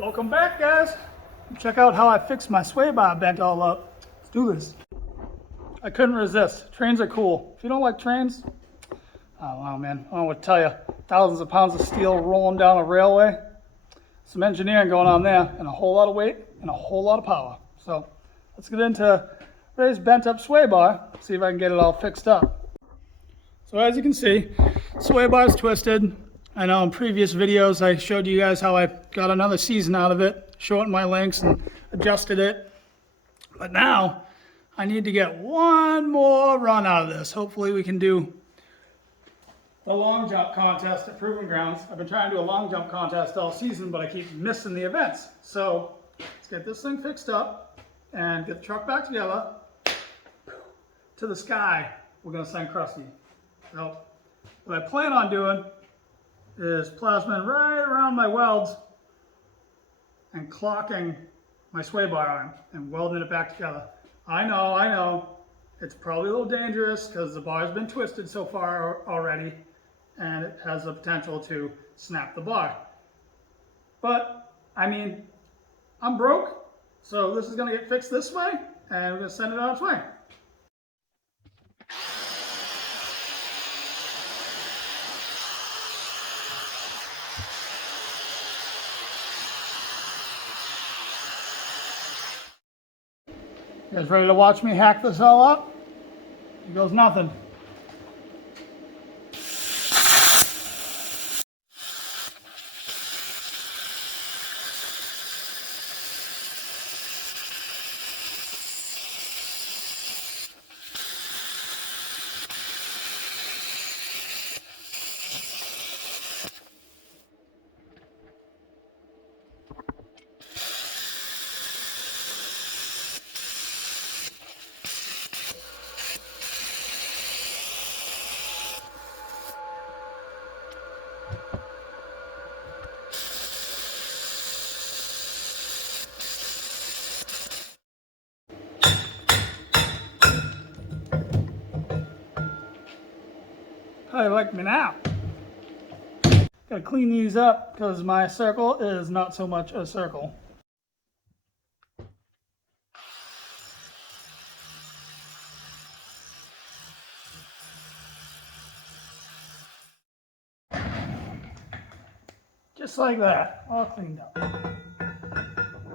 Welcome back, guys. Check out how I fixed my sway bar bent all up. Let's do this. I couldn't resist. Trains are cool. If you don't like trains, oh wow, man, I don't know what to tell you. Thousands of pounds of steel rolling down a railway. Some engineering going on there, and a whole lot of weight, and a whole lot of power. So let's get into Ray's bent up sway bar, see if I can get it all fixed up. So as you can see, sway bar is twisted. I know in previous videos I showed you guys how I got another season out of it, shortened my links and adjusted it. But now I need to get one more run out of this. Hopefully we can do the long jump contest at Proving Grounds. I've been trying to do a long jump contest all season, but I keep missing the events. So let's get this thing fixed up and get the truck back together. To the sky, we're gonna send Krusty. So what I plan on doing is plasming right around my welds and clocking my sway bar arm and welding it back together. I know, it's probably a little dangerous because the bar's been twisted so far already and it has the potential to snap the bar. But, I mean, I'm broke, so this is gonna get fixed this way and we're gonna send it on its way. You guys ready to watch me hack this all up? Here goes nothing. How you like me now? Gotta clean these up because my circle is not so much a circle. Just like that, all cleaned up.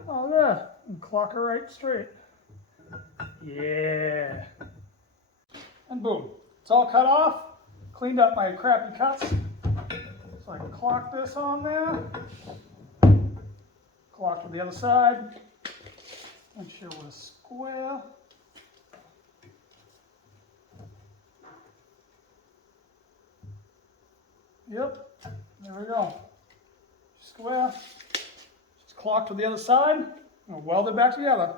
Oh good, and clock her right straight. Yeah. And boom, it's all cut off. Cleaned up my crappy cuts. So I can clock this on there. Clock to the other side. Make sure we're square. Yep, there we go. Square. Just clock to the other side and weld it back together.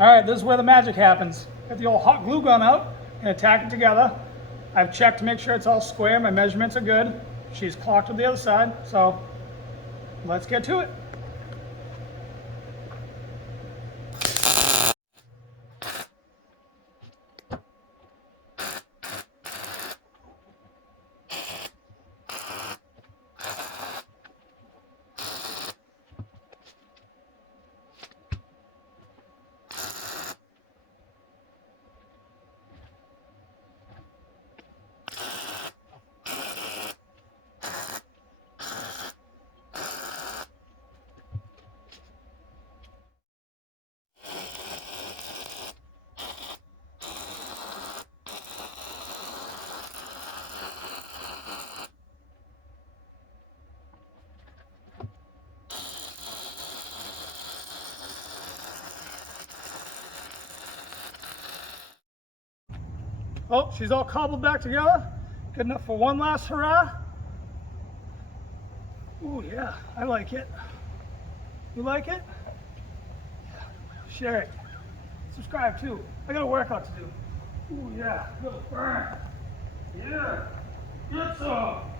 Alright, this is where the magic happens. Get the old hot glue gun out and tack it together. I've checked to make sure it's all square, my measurements are good. She's clocked to the other side, so let's get to it. Oh, she's all cobbled back together. Good enough for one last hurrah. Ooh, yeah, I like it. You like it? Yeah. Share it. Subscribe too. I got a workout to do. Ooh, yeah, little burn. Yeah, get some.